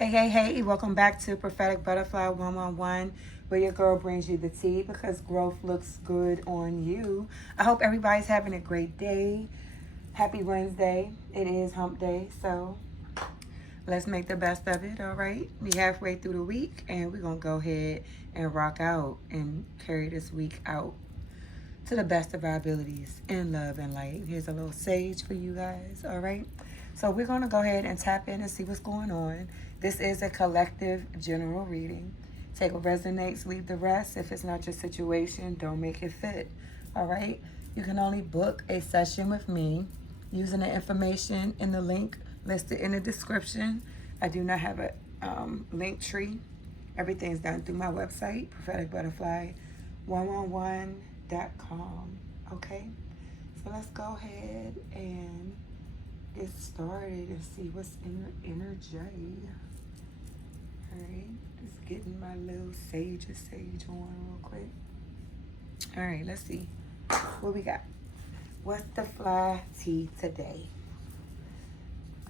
Hey, welcome back to Prophetic Butterfly 111, where your girl brings you the tea because growth looks good on you. I hope everybody's having a great day. Happy Wednesday. It is hump day, so let's make the best of it, all right? We halfway through the week, and we're going to go ahead and rock out and carry this week out to the best of our abilities in love and light. Here's a little sage for you guys, all right? So we're going to go ahead and tap in and see what's going on. This is a collective general reading. Take what resonates, leave the rest. If it's not your situation, don't make it fit, all right? You can only book a session with me using the information in the link listed in the description. I do not have a link tree. Everything's done through my website, propheticbutterfly111.com. Okay, so let's go ahead and get started and see what's in the energy. All right, just getting my little sage on real quick. All right, let's see what we got. What's the fly tea today?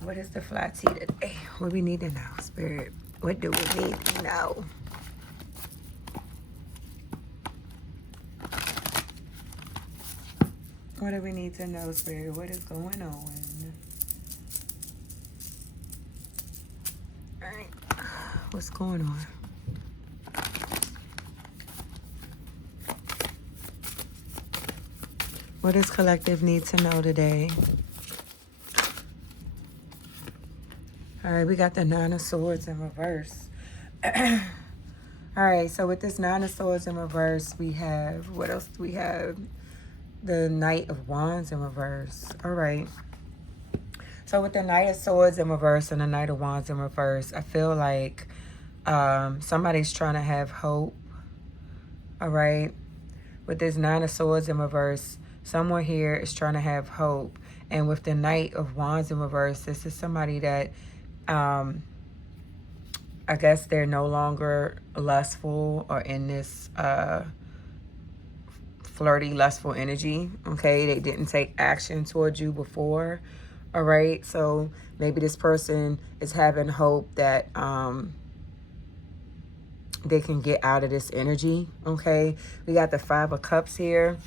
What is the fly tea today? What we need to know, Spirit? What do we need to know? What do we need to know, Spirit? What is going on? All right, what's going on? What does collective need to know today? All right, we got the Nine of Swords in reverse. All right, so with this Nine of Swords in reverse, we have, what else do we have? The Knight of Wands in reverse. All right. So with the Knight of Swords in reverse and the Knight of Wands in reverse, I feel like somebody's trying to have hope. All right. With this Nine of Swords in reverse, someone here is trying to have hope. And with the Knight of Wands in reverse, this is somebody that I guess they're no longer lustful or in this flirty, lustful energy. Okay, they didn't take action towards you before. All right, so maybe this person is having hope that they can get out of this energy. Okay, we got the Five of Cups here.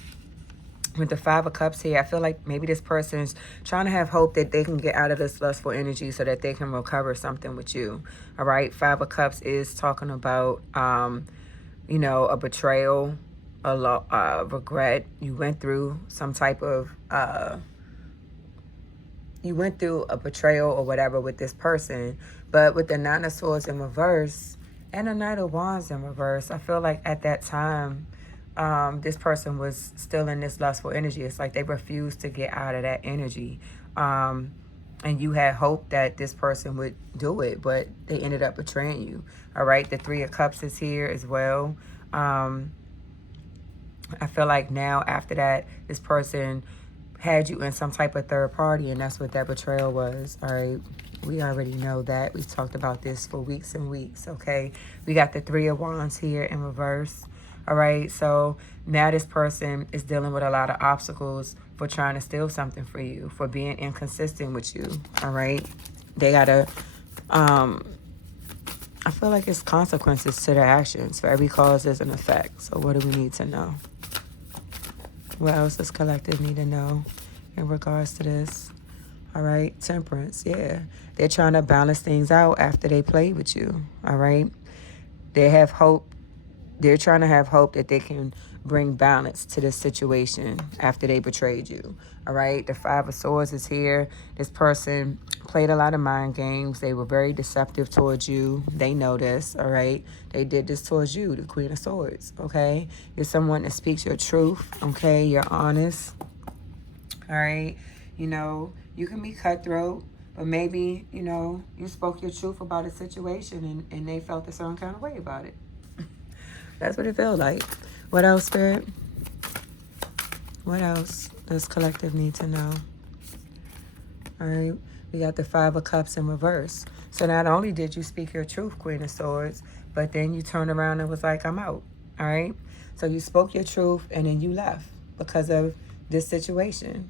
With the Five of Cups here, I feel like maybe this person's trying to have hope that they can get out of this lustful energy so that they can recover something with you. All right, Five of Cups is talking about you know, a betrayal, regret. You went through some type of you went through a betrayal or whatever with this person. But with the Nine of Swords in reverse and the Knight of Wands in reverse, I feel like at that time this person was still in this lustful energy. It's like they refused to get out of that energy, and you had hope that this person would do it, but they ended up betraying you. All right, the Three of Cups is here as well. I feel like now after that, this person had you in some type of third party, and that's what that betrayal was. All right, we already know that. We've talked about this for weeks and weeks. Okay, we got the Three of Wands here in reverse. All right, so now this person is dealing with a lot of obstacles for trying to steal something for you, for being inconsistent with you. All right, they gotta I feel like it's consequences to their actions. For every cause, there's an effect. So what do we need to know? What else does collective need to know in regards to this? All right, Temperance, yeah. They're trying to balance things out after they play with you, all right? They have hope. They're trying to have hope that they can bring balance to this situation after they betrayed you, all right? The Five of Swords is here. This person played a lot of mind games. They were very deceptive towards you. They know this, all right? They did this towards you, the Queen of Swords, okay? You're someone that speaks your truth, okay? You're honest, all right? You know, you can be cutthroat, but maybe, you know, you spoke your truth about a situation and they felt a certain kind of way about it. That's what it feels like. What else, Spirit? What else does collective need to know? All right. We got the Five of Cups in reverse. So not only did you speak your truth, Queen of Swords, but then you turned around and was like, I'm out. All right. So you spoke your truth and then you left because of this situation.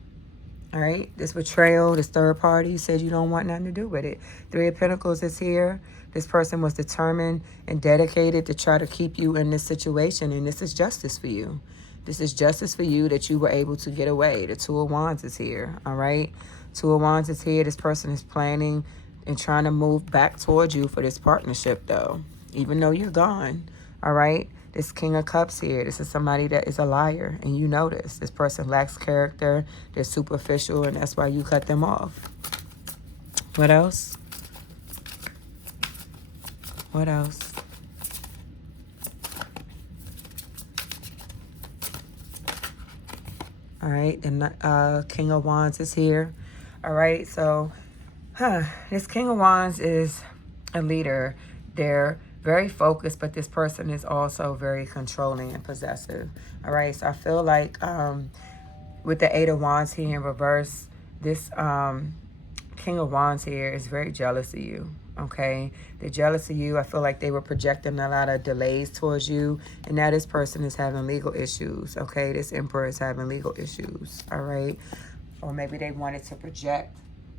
All right, this betrayal, this third party, you said you don't want nothing to do with it. Three of Pentacles is here. This person was determined and dedicated to try to keep you in this situation, and this is justice for you. This is justice for you that you were able to get away. The Two of Wands is here, all right? Two of Wands is here. This person is planning and trying to move back towards you for this partnership, though, even though you're gone, all right? This King of Cups here, this is somebody that is a liar, and you know this. This person lacks character, they're superficial, and that's why you cut them off. What else? What else? All right, the King of Wands is here. All right, so, this King of Wands is a leader. They're very focused, but this person is also very controlling and possessive. All right, so I feel like with the Eight of Wands here in reverse, this King of Wands here is very jealous of you. Okay, they're jealous of you. I feel like they were projecting a lot of delays towards you, and now this person is having legal issues. Okay, this Emperor is having legal issues. All right, or maybe they wanted to project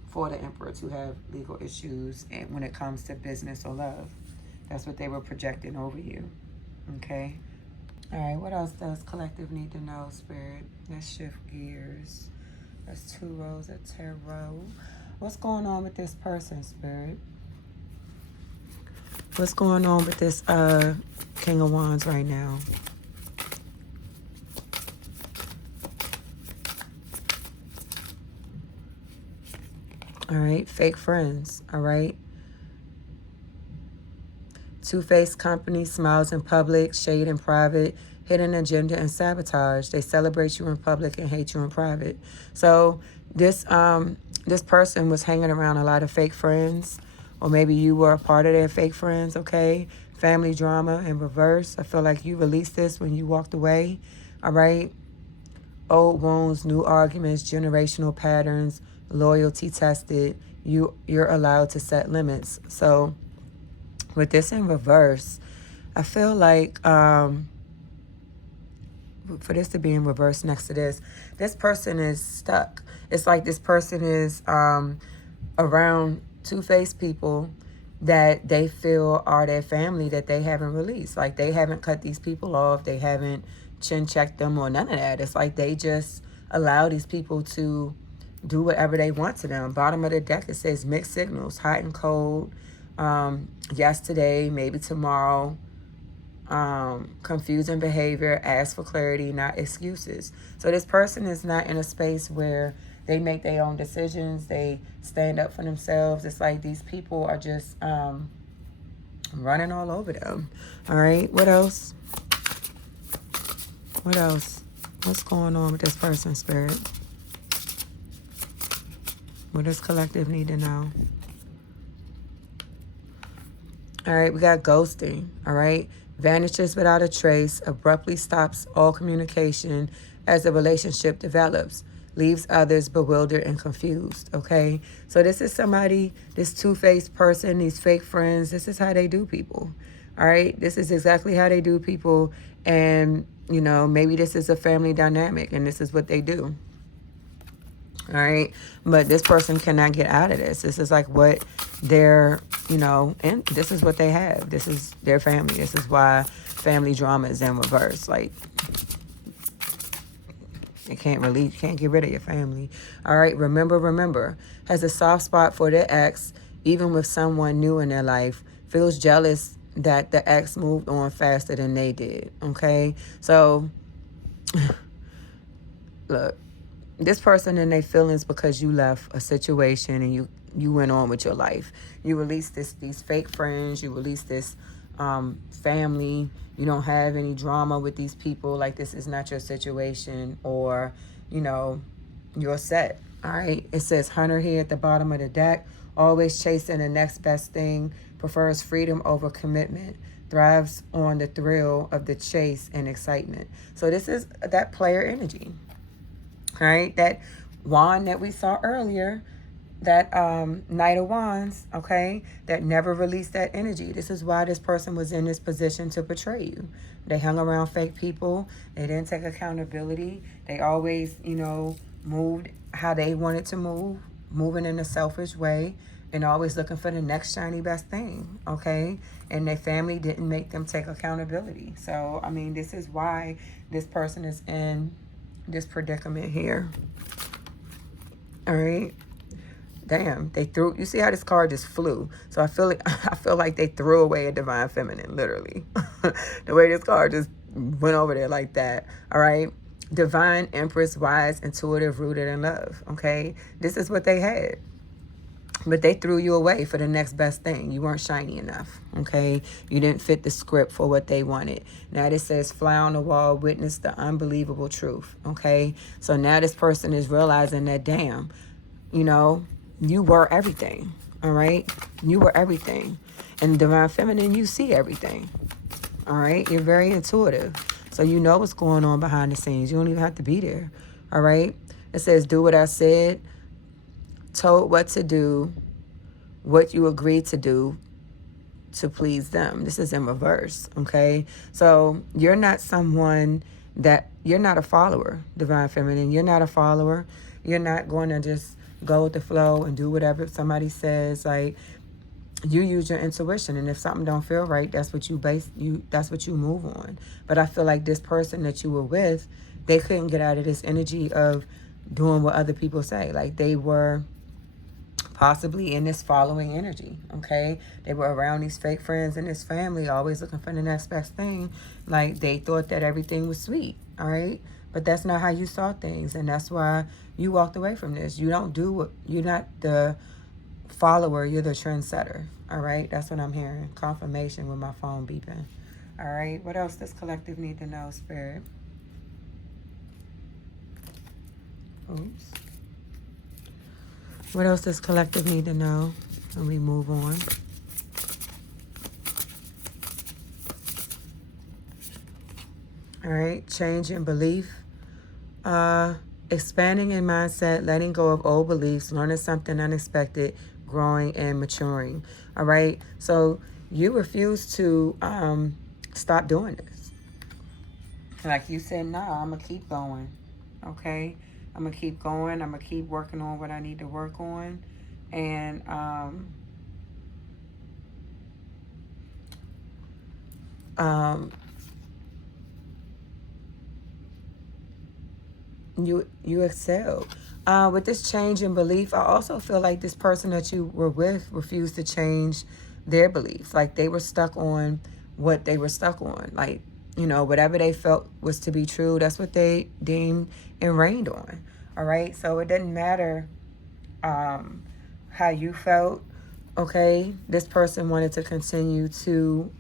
for the Emperor to have legal issues, and when it comes to business or love, that's what they were projecting over you. Okay, all right, what else does collective need to know, Spirit? Let's shift gears. That's 2 rows of tarot. What's going on with this person, Spirit? What's going on with this King of Wands right now? All right, fake friends, all right? Two-faced company, smiles in public, shade in private, hidden agenda and sabotage. They celebrate you in public and hate you in private. So this person was hanging around a lot of fake friends, or maybe you were a part of their fake friends, okay? Family drama in reverse. I feel like you released this when you walked away, all right? Old wounds, new arguments, generational patterns, loyalty tested. You're allowed to set limits. So with this in reverse, I feel like for this to be in reverse next to this person is stuck. It's like this person is around two-faced people that they feel are their family that they haven't released. Like they haven't cut these people off. They haven't chin checked them or none of that. It's like they just allow these people to do whatever they want to them. Bottom of the deck, it says mixed signals, hot and cold, yesterday, maybe tomorrow, confusing behavior, ask for clarity, not excuses. So this person is not in a space where they make their own decisions. They stand up for themselves. It's like these people are just running all over them. All right, what else? What else? What's going on with this person, Spirit? What does collective need to know? All right, we got ghosting, all right? Vanishes without a trace, abruptly stops all communication as the relationship develops, leaves others bewildered and confused, okay? So this is somebody, this two-faced person, these fake friends, this is how they do people, all right? This is exactly how they do people, and, you know, maybe this is a family dynamic, and this is what they do. All right, but this person cannot get out of this. This is like what they're, you know, and this is what they have. This is their family. This is why family drama is in reverse. Like, you can't get rid of your family. All right, remember, has a soft spot for their ex, even with someone new in their life, feels jealous that the ex moved on faster than they did, okay? So, look. This person in their feelings because you left a situation and you went on with your life. You released these fake friends. You released this family. You don't have any drama with these people. Like, this is not your situation, or, you know, you're set. All right. It says Hunter here at the bottom of the deck. Always chasing the next best thing. Prefers freedom over commitment. Thrives on the thrill of the chase and excitement. So this is that player energy. All right, that wand that we saw earlier, that Knight of Wands, okay, that never released that energy. This is why this person was in this position to betray you. They hung around fake people. They didn't take accountability. They always, you know, moved how they wanted to move, moving in a selfish way, and always looking for the next shiny best thing, okay? And their family didn't make them take accountability. So, I mean, this is why this person is in this predicament here. All right? Damn, they threw, you see how this card just flew. So I feel like they threw away a divine feminine, literally. The way this card just went over there like that. All right? Divine, empress, wise, intuitive, rooted in love. Okay? This is what they had. But they threw you away for the next best thing. You weren't shiny enough, okay? You didn't fit the script for what they wanted. Now this says, fly on the wall, witness the unbelievable truth, okay? So now this person is realizing that, damn, you know, you were everything, all right? You were everything. And Divine Feminine, you see everything, all right? You're very intuitive. So you know what's going on behind the scenes. You don't even have to be there, all right? It says, do what I said, told what to do, what you agreed to do to please them. This is in reverse, okay? So you're not someone that, you're not a follower, Divine Feminine. You're not a follower. You're not going to just go with the flow and do whatever somebody says. Like, you use your intuition, and if something don't feel right, that's what that's what you move on. But I feel like this person that you were with, they couldn't get out of this energy of doing what other people say. Like, they were possibly in this following energy, okay? They were around these fake friends and this family, always looking for the next best thing. Like, they thought that everything was sweet, all right? But that's not how you saw things, and that's why you walked away from this. You don't do what, you're not the follower, you're the trendsetter, all right? That's what I'm hearing. Confirmation with my phone beeping. All right, what else does collective need to know, Spirit? Oops. What else does collective need to know when we move on? All right, change in belief. Expanding in mindset, letting go of old beliefs, learning something unexpected, growing and maturing. All right, so you refuse to stop doing this. Like you said, nah, I'm going to keep going, okay? I'm going to keep going. I'm going to keep working on what I need to work on. And you excel. With this change in belief, I also feel like this person that you were with refused to change their beliefs. Like, they were stuck on what they were stuck on. Like, you know, whatever they felt was to be true, that's what they deemed and reigned on. All right? So it didn't matter how you felt, okay? This person wanted to continue to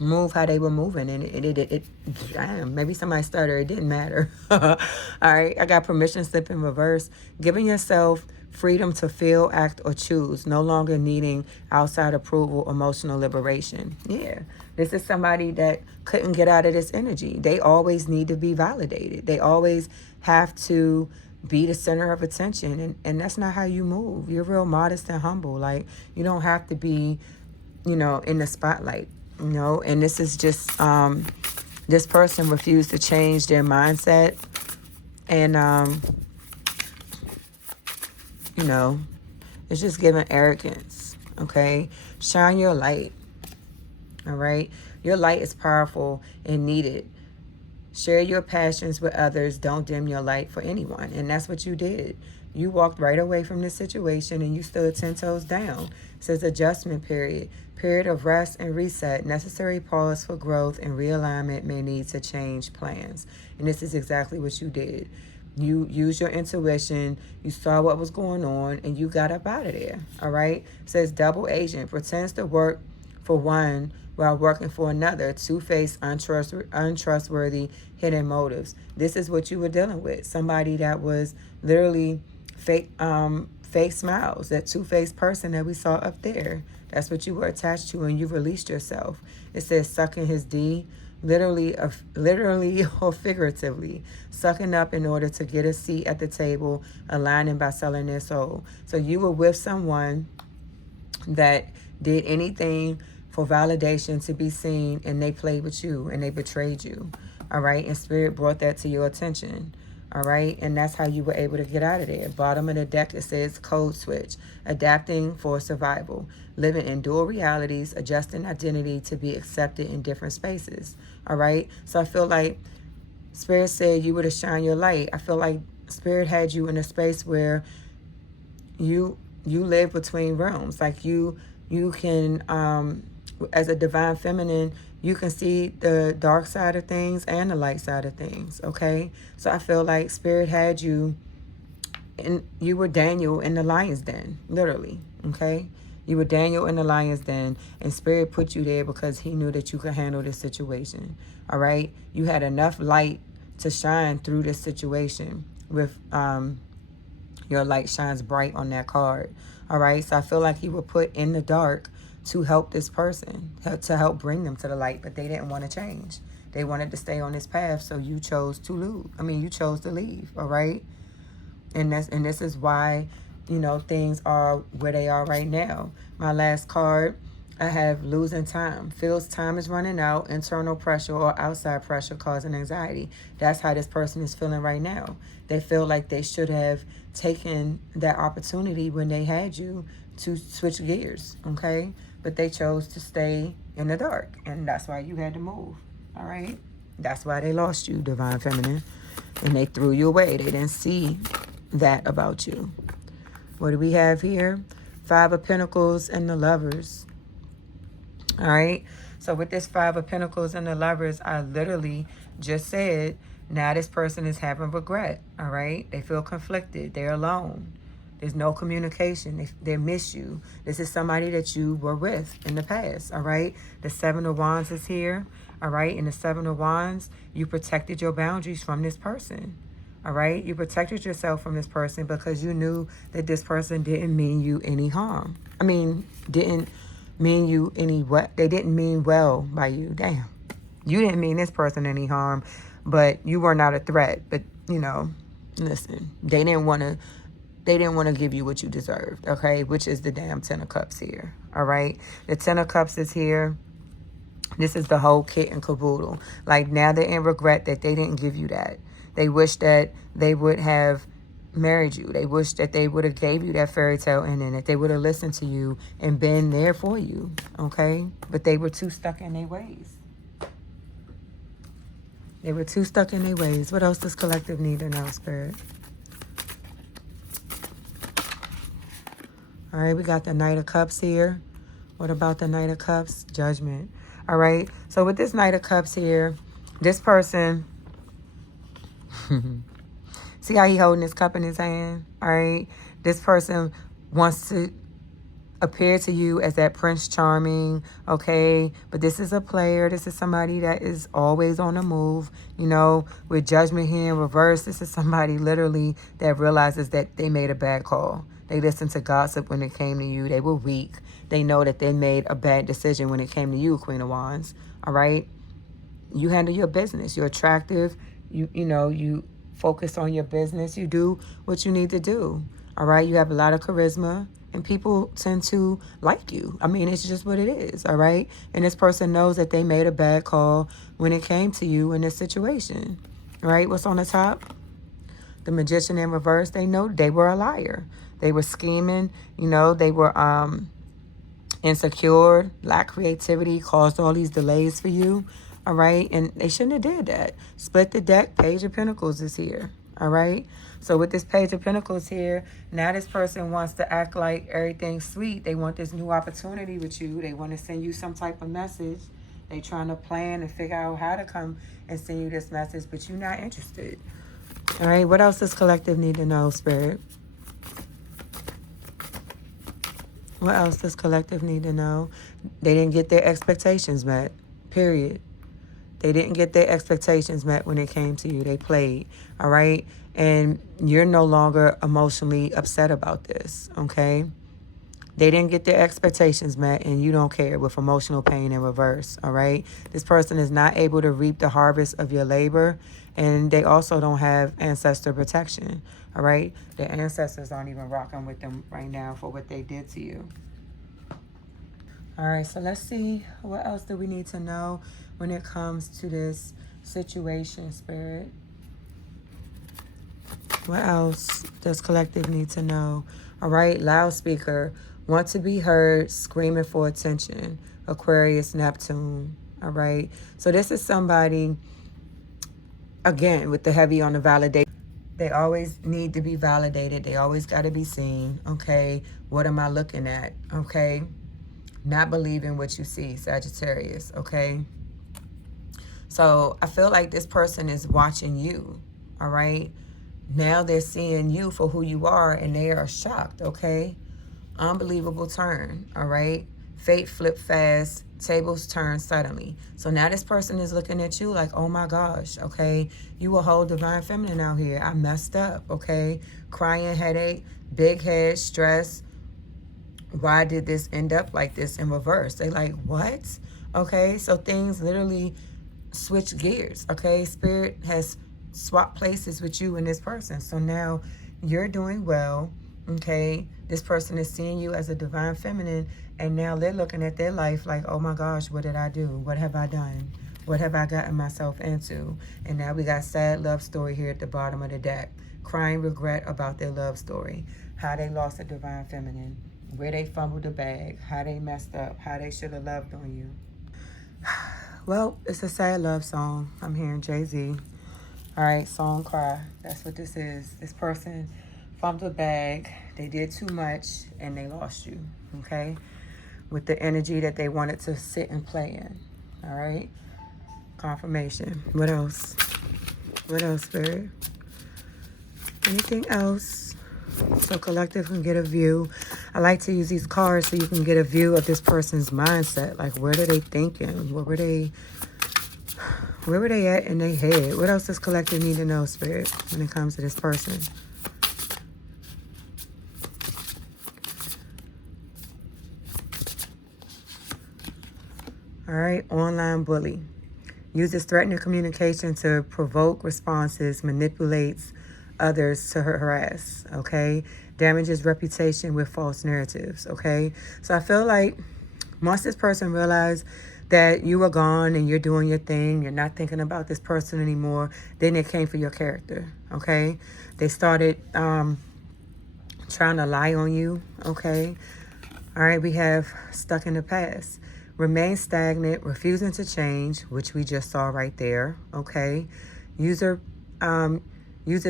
move how they were moving, and it damn, maybe somebody started, it didn't matter. All right, I got permission slip in reverse. Giving yourself freedom to feel, act, or choose, no longer needing outside approval, emotional liberation. Yeah, this is somebody that couldn't get out of this energy. They always need to be validated. They always have to be the center of attention, and that's not how you move. You're real modest and humble. Like, you don't have to be, you know, in the spotlight. You know, and this is just, this person refused to change their mindset. And, you know, it's just giving arrogance, okay? Shine your light, all right? Your light is powerful and needed. Share your passions with others. Don't dim your light for anyone. And that's what you did. You walked right away from this situation and you stood 10 toes down. It says adjustment period. Period of rest and reset. Necessary pause for growth and realignment may need to change plans. And this is exactly what you did. You used your intuition. You saw what was going on and you got up out of there. All right? It says double agent. Pretends to work for one while working for another. Two-faced, untrustworthy, hidden motives. This is what you were dealing with. Somebody that was literally fake smiles. That two-faced person that we saw up there. That's what you were attached to, and you released yourself. It says sucking his D, literally or figuratively. Sucking up in order to get a seat at the table, aligning by selling their soul. So you were with someone that did anything for validation to be seen, and they played with you and they betrayed you. All right, and Spirit brought that to your attention. All right, and that's how you were able to get out of there. Bottom of the deck, it says code switch, adapting for survival, living in dual realities, adjusting identity to be accepted in different spaces. All right, so I feel like Spirit said you would have shined your light. I feel like Spirit had you in a space where you live between realms. Like you can, as a divine feminine, you can see the dark side of things and the light side of things. Okay, so I feel like Spirit had you, and you were Daniel in the lion's den, literally. Okay, you were Daniel in the lion's den, and Spirit put you there because he knew that you could handle this situation. All right, you had enough light to shine through this situation with your light shines bright on that card. All right, so I feel like he was put in the dark to help this person, to help bring them to the light, but they didn't want to change. They wanted to stay on this path, so you chose to lose. You chose to leave. All right, and this is why, things are where they are right now. My last card, I have losing time. Feels time is running out, internal pressure or outside pressure causing anxiety. That's how this person is feeling right now. They feel like they should have taken that opportunity when they had you to switch gears, okay? But they chose to stay in the dark, and that's why you had to move, all right? That's why they lost you, Divine Feminine, and they threw you away. They didn't see that about you. What do we have here? 5 of Pentacles and the Lovers. All right. So with this 5 of Pentacles and the Lovers, I literally just said, now this person is having regret. All right. They feel conflicted. They're alone. There's no communication. They miss you. This is somebody that you were with in the past. All right. The 7 of Wands is here. All right. In the 7 of Wands, you protected your boundaries from this person. All right. You protected yourself from this person because you knew that this person didn't mean you any harm. Didn't mean you any what? They didn't mean well by you. Damn. You didn't mean this person any harm, but you were not a threat. But, listen, they didn't want to give you what you deserved, okay? Which is the damn 10 of Cups here, all right? The 10 of Cups is here. This is the whole kit and caboodle. Like, now they're in regret that they didn't give you that. They wish that they would have married you. They wish that they would have gave you that fairy tale ending, that they would have listened to you and been there for you, okay? But they were too stuck in their ways. They were too stuck in their ways. What else does collective need to know, Spirit? All right, we got the Knight of Cups here. What about the Knight of Cups? Judgment. All right, so with this Knight of Cups here, this person... See how he holding his cup in his hand? All right. This person wants to appear to you as that Prince Charming, okay? But this is a player. This is somebody that is always on the move. With Judgment here in reverse, this is somebody literally that realizes that they made a bad call. They listened to gossip when it came to you. They were weak. They know that they made a bad decision when it came to you, Queen of Wands. All right? You handle your business. You're attractive. You focus on your business. You do what you need to do. All right. You have a lot of charisma and people tend to like you. It's just what it is. All right. And this person knows that they made a bad call when it came to you in this situation. All right. What's on the top? The Magician in reverse. They know they were a liar. They were scheming. They were insecure, lack creativity, caused all these delays for you. All right. And they shouldn't have did that. Split the deck. Page of Pentacles is here. All right. So with this Page of Pentacles here, now this person wants to act like everything's sweet. They want this new opportunity with you. They want to send you some type of message. They trying to plan and figure out how to come and send you this message, but you're not interested. All right. What else does collective need to know, Spirit? What else does collective need to know? They didn't get their expectations met. Period. They didn't get their expectations met when it came to you. They played, all right? And you're no longer emotionally upset about this, okay? They didn't get their expectations met, and you don't care, with emotional pain in reverse, all right? This person is not able to reap the harvest of your labor, and they also don't have ancestor protection, all right? Their ancestors aren't even rocking with them right now for what they did to you. All right, so let's see, what else do we need to know when it comes to this situation, Spirit? What else does collective need to know? All right, loudspeaker. Want to be heard, screaming for attention. Aquarius, Neptune. All right. So this is somebody, again, with the heavy on the validation. They always need to be validated. They always got to be seen. Okay. What am I looking at? Okay. Not believing what you see, Sagittarius. Okay. So I feel like this person is watching you. All right. Now they're seeing you for who you are and they are shocked. Okay. Unbelievable turn. All right. Fate flip fast. Tables turn suddenly. So now this person is looking at you like, oh my gosh. Okay. You a whole divine feminine out here. I messed up. Okay. Crying headache, big head, stress. Why did this end up like this in reverse? They like, what? Okay. So things literally switch gears. Okay. Spirit has swapped places with you and this person. So now you're doing well. Okay. This person is seeing you as a divine feminine, and now they're looking at their life like, oh my gosh, what did I do? What have I done? What have I gotten myself into? And now we got sad love story here at the bottom of the deck. Crying regret about their love story. How they lost a divine feminine. Where they fumbled the bag. How they messed up. How they should have loved on you. Well, it's a sad love song. I'm hearing Jay-Z. All right, song cry. That's what this is. This person fumbled the bag. They did too much and they lost you. Okay? With the energy that they wanted to sit and play in. All right? Confirmation. What else? What else, Spirit? Anything else? So collective can get a view. I like to use these cards so you can get a view of this person's mindset. Like, what are they thinking? Where were they at in their head? What else does collective need to know, Spirit, when it comes to this person? All right, online bully. Uses threatening communication to provoke responses, manipulates others to harass, okay? Damages reputation with false narratives, okay? So I feel like once this person realized that you were gone and you're doing your thing, you're not thinking about this person anymore, then they came for your character, okay? They started trying to lie on you, okay? All right, we have stuck in the past. Remain stagnant, refusing to change, which we just saw right there, okay? Uses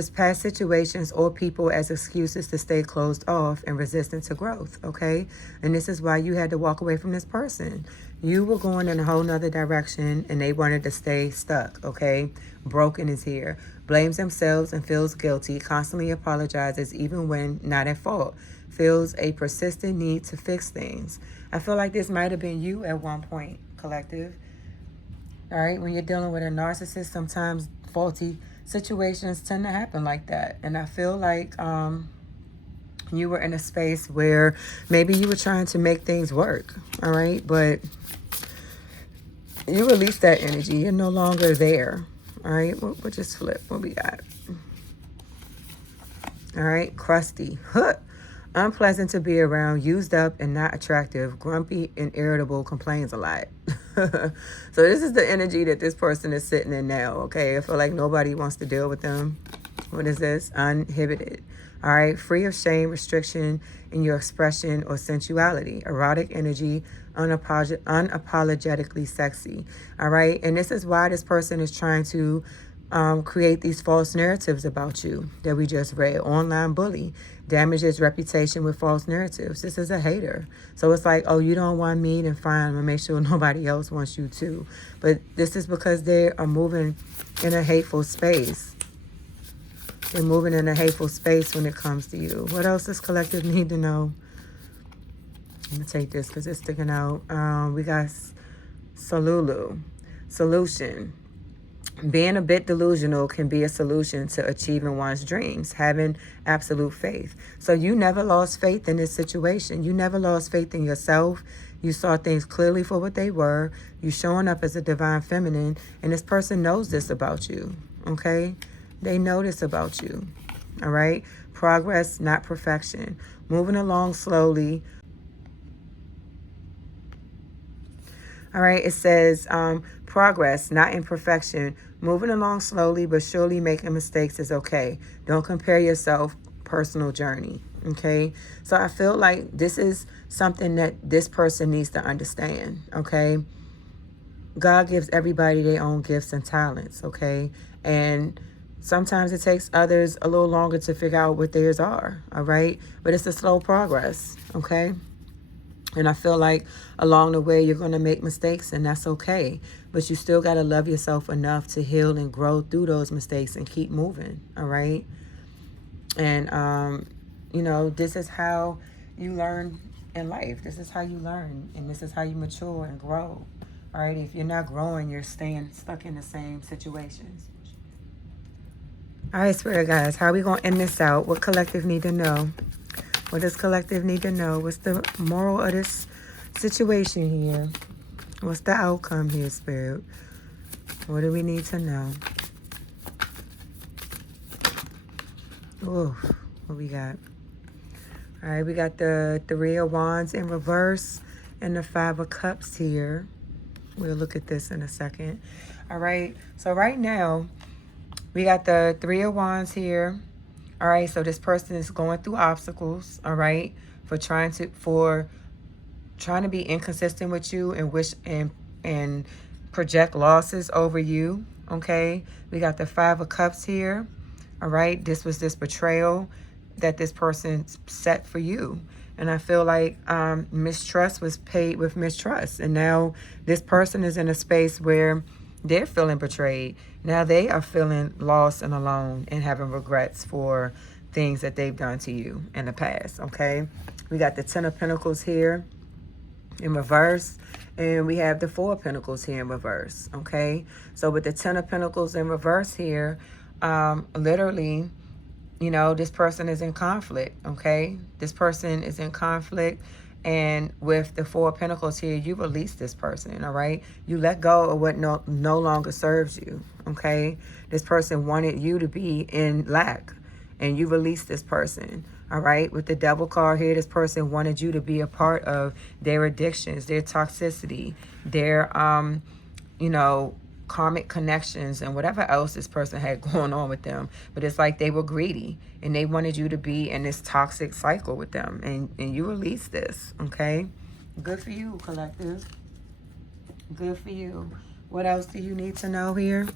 past situations or people as excuses to stay closed off and resistant to growth, okay? And this is why you had to walk away from this person. You were going in a whole nother direction and they wanted to stay stuck, okay? Broken is here. Blames themselves and feels guilty, constantly apologizes even when not at fault. Feels a persistent need to fix things. I feel like this might have been you at one point, collective. All right, when you're dealing with a narcissist, sometimes faulty situations tend to happen like that. And I feel like you were in a space where maybe you were trying to make things work, all right? But you release that energy. You're no longer there, all right? We'll just flip what we got. All right, crusty. Unpleasant to be around, used up and not attractive, grumpy and irritable, complains a lot. So this is the energy that this person is sitting in now, okay? I feel like nobody wants to deal with them. What is this? Uninhibited. All right, free of shame, restriction in your expression or sensuality. Erotic energy, unapologetically sexy. All right, and this is why this person is trying to create these false narratives about you that we just read. Online bully. Damages reputation with false narratives. This is a hater. So it's like, oh, you don't want me, then fine. I'm going to make sure nobody else wants you too. But this is because they are moving in a hateful space. They're moving in a hateful space when it comes to you. What else does collective need to know? I'm going to take this because it's sticking out. We got Solulu. Solution. Being a bit delusional can be a solution to achieving one's dreams, having absolute faith. So you never lost faith in this situation. You never lost faith in yourself. You saw things clearly for what they were. You showing up as a divine feminine, and this person knows this about you, okay? They know this about you, all right? Progress, not perfection. Moving along slowly. All right, it says progress, not imperfection. Moving along slowly but surely, making mistakes is okay. Don't compare yourself. Personal journey. Okay, so I feel like this is something that this person needs to understand. Okay, God gives everybody their own gifts and talents. Okay, and sometimes it takes others a little longer to figure out what theirs are. All right, but it's a slow progress. Okay. And I feel like along the way, you're going to make mistakes, and that's okay. But you still got to love yourself enough to heal and grow through those mistakes and keep moving. All right. And, you know, this is how you learn in life. This is how you learn. And this is how you mature and grow. All right. If you're not growing, you're staying stuck in the same situations. All right, Spirit guys, how are we going to end this out? What collective need to know? What does collective need to know? What's the moral of this situation here? What's the outcome here, Spirit? What do we need to know? Ooh, what we got? All right, we got the Three of Wands in reverse and the Five of Cups here. We'll look at this in a second. All right, so right now, we got the Three of Wands here. All right, so this person is going through obstacles, all right, for trying to be inconsistent with you and and project losses over you, okay? We got the Five of Cups here, all right? This was this betrayal that this person set for you. And I feel like mistrust was paid with mistrust. And now this person is in a space where they're feeling betrayed. Now they are feeling lost and alone and having regrets for things that they've done to you in the past, okay? We got the Ten of Pentacles here in reverse, and we have the Four of Pentacles here in reverse, okay? So with the Ten of Pentacles in reverse here, literally, you know, this person is in conflict, okay? This person is in conflict. And with the Four of Pentacles here, you release this person, all right? You let go of what no longer serves you, okay? This person wanted you to be in lack, and you release this person, all right? With the Devil card here, this person wanted you to be a part of their addictions, their toxicity, their, you know, karmic connections and whatever else this person had going on with them. But it's like they were greedy and they wanted you to be in this toxic cycle with them, and you release this, okay? Good for you, collective. Good for you. What else do you need to know here?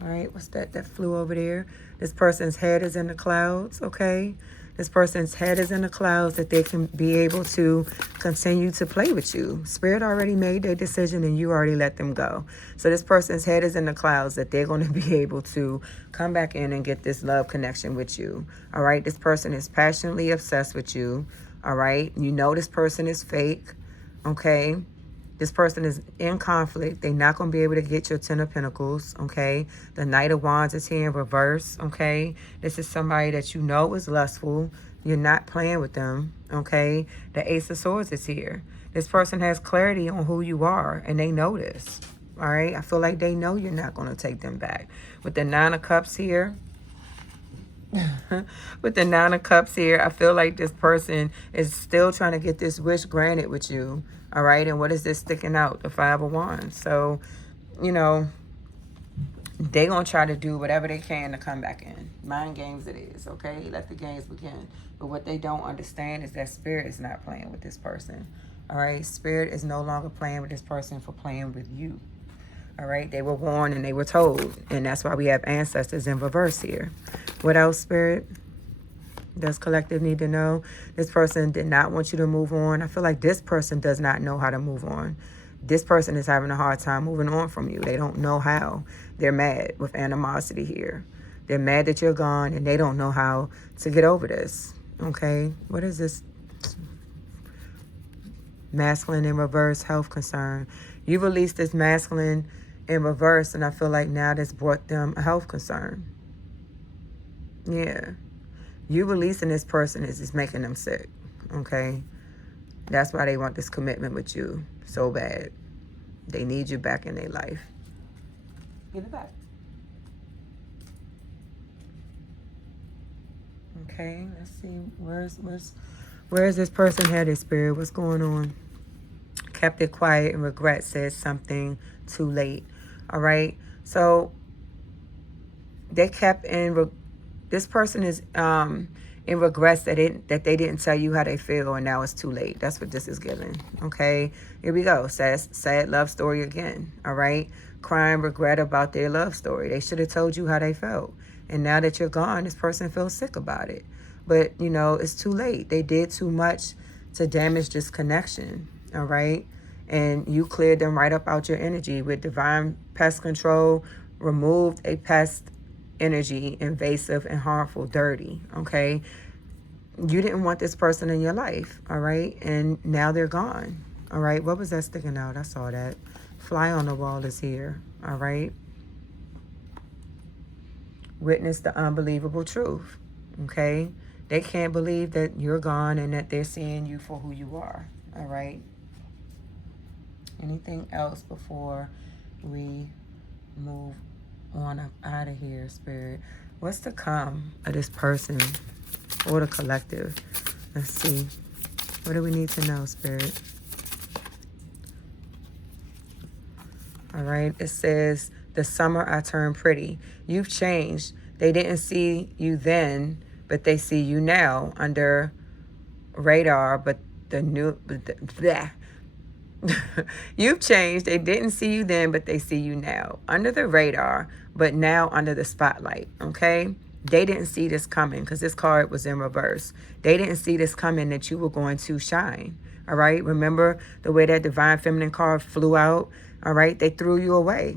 All right, what's that flew over there? This person's head is in the clouds, okay? This person's head is in the clouds that they can be able to continue to play with you. Spirit already made their decision and you already let them go. So this person's head is in the clouds that they're going to be able to come back in and get this love connection with you. All right, this person is passionately obsessed with you. All right, you know this person is fake, okay? This person is in conflict. They're not going to be able to get your Ten of Pentacles, okay? The Knight of Wands is here in reverse, okay? This is somebody that you know is lustful. You're not playing with them, okay? The Ace of Swords is here. This person has clarity on who you are, and they know this, all right? I feel like they know you're not going to take them back. With the Nine of Cups here, with the Nine of Cups here, I feel like this person is still trying to get this wish granted with you. All right. And what is this sticking out? The Five of Wands. So, you know, they going to try to do whatever they can to come back in. Mind games it is. Okay. Let the games begin. But what they don't understand is that Spirit is not playing with this person. All right. Spirit is no longer playing with this person for playing with you. All right. They were warned and they were told. And that's why we have ancestors in reverse here. What else, Spirit? Does collective need to know? This person did not want you to move on. I feel like this person does not know how to move on. This person is having a hard time moving on from you. They don't know how. They're mad with animosity here. They're mad that you're gone and they don't know how to get over this. Okay. What is this? Masculine in reverse, health concern. You released this masculine in reverse, and I feel like now this brought them a health concern. Yeah. You releasing this person is just making them sick, okay? That's why they want this commitment with you so bad. They need you back in their life. Give it back. Okay, let's see. Where is this person headed, Spirit? What's going on? kept it quiet, and regret said something too late. All right. So they kept this person is in regrets that they didn't tell you how they feel, and now it's too late. That's what this is giving. Okay, here we go. Sad love story again. All right, crying regret about their love story. They should have told you how they felt, and now that you're gone, this person feels sick about it. But you know, it's too late. They did too much to damage this connection. All right, and you cleared them right up out your energy with divine pest control. Removed a pest energy, invasive and harmful, dirty. Okay, you didn't want this person in your life. All right, and now they're gone. All right, what was that sticking out? I saw that. Fly on the wall is here. All right, witness the unbelievable truth. Okay, they can't believe that you're gone and that they're seeing you for who you are. All right, anything else before we move on up out of here, Spirit? What's to come of this person or the collective? Let's see. What do we need to know, Spirit? All right. It says, the summer I turned pretty. You've changed. They didn't see you then, but they see you now under radar, but the new... Bleh. You've changed. They didn't see you then, but they see you now. Under the radar, but now under the spotlight. Okay? They didn't see this coming because this card was in reverse. They didn't see this coming, that you were going to shine. All right? Remember the way that divine feminine card flew out? All right? They threw you away.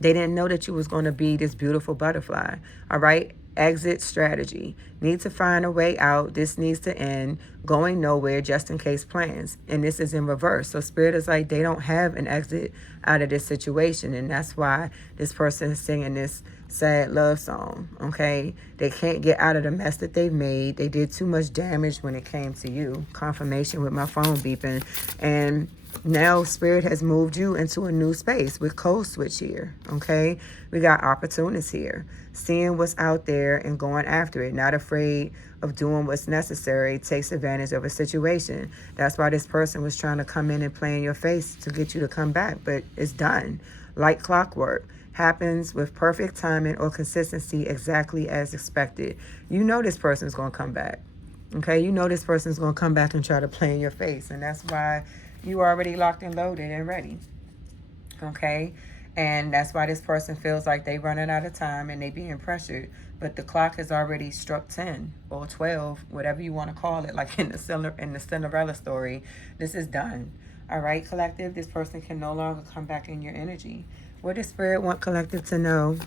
They didn't know that you was going to be this beautiful butterfly. All right? Exit strategy. Need to find a way out. This needs to end. Going nowhere, just in case plans. And this is in reverse. So Spirit is like, they don't have an exit out of this situation. And that's why this person is singing this sad love song. Okay? They can't get out of the mess that they've made. They did too much damage when it came to you. Confirmation with my phone beeping. And now Spirit has moved you into a new space with code switch here. Okay? We got opportunities here. Seeing what's out there and going after it. Not afraid of doing what's necessary. Takes advantage of a situation. That's why this person was trying to come in and play in your face to get you to come back. But it's done. Like clockwork. Happens with perfect timing or consistency, exactly as expected. You know this person's going to come back. Okay? You know this person's going to come back and try to play in your face. And that's why you already locked and loaded and ready. Okay? And that's why this person feels like they running out of time and they being pressured. But the clock has already struck 10 or 12, whatever you want to call it, like in the Cinderella story. This is done. All right, collective? This person can no longer come back in your energy. What does Spirit want collective to know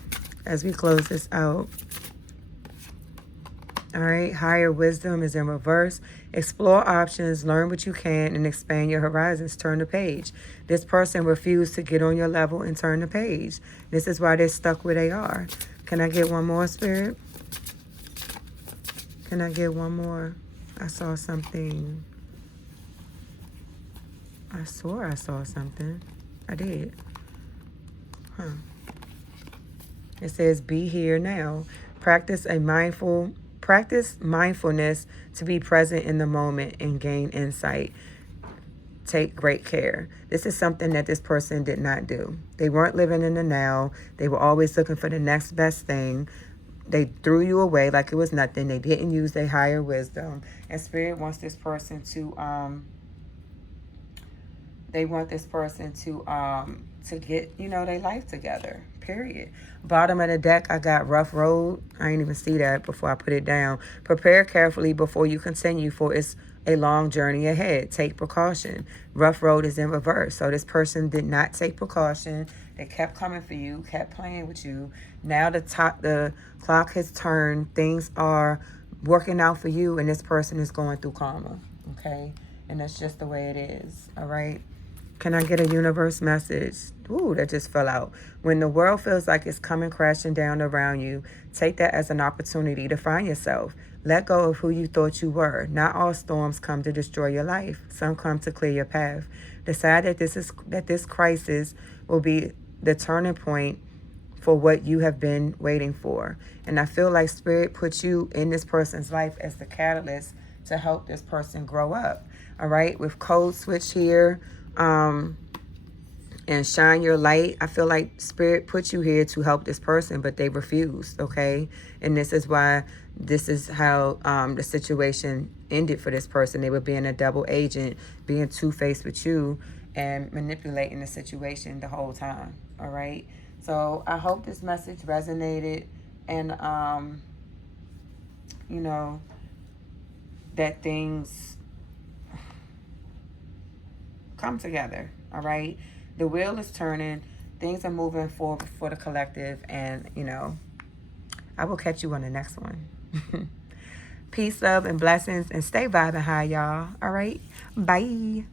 as we close this out? All right, higher wisdom is in reverse. Explore options, learn what you can, and expand your horizons. Turn the page. This person refused to get on your level and turn the page. This is why they're stuck where they are. Can I get one more, Spirit? Can I get one more? I saw something. I swore I saw something. I did. Huh. It says, be here now. Practice mindfulness to be present in the moment and gain insight. Take great care. This is something that this person did not do. They weren't living in the now. They were always looking for the next best thing. They threw you away like it was nothing. They didn't use their higher wisdom. And Spirit wants this person to to get, you know, their life together. Period. Bottom of the deck, I got rough road. I didn't even see that before I put it down. Prepare carefully before you continue, for it's a long journey ahead. Take precaution. Rough road is in reverse. So this person did not take precaution. They kept coming for you, kept playing with you. Now the clock has turned. Things are working out for you, and this person is going through karma. Okay? And that's just the way it is. All right? Can I get a universe message? Ooh, that just fell out. When the world feels like it's coming crashing down around you, take that as an opportunity to find yourself. Let go of who you thought you were. Not all storms come to destroy your life. Some come to clear your path. Decide that this crisis will be the turning point for what you have been waiting for. And I feel like Spirit puts you in this person's life as the catalyst to help this person grow up. All right, with code switch here. and shine your light. I feel like Spirit put you here to help this person, but they refused, okay? And this is why, this is how the situation ended for this person. They were being a double agent, being two-faced with you, and manipulating the situation the whole time, all right? So I hope this message resonated, and, you know, that things come together, all right? The wheel is turning. Things are moving forward for the collective. And, you know, I will catch you on the next one. Peace, love, and blessings. And stay vibing high, y'all. All right? Bye.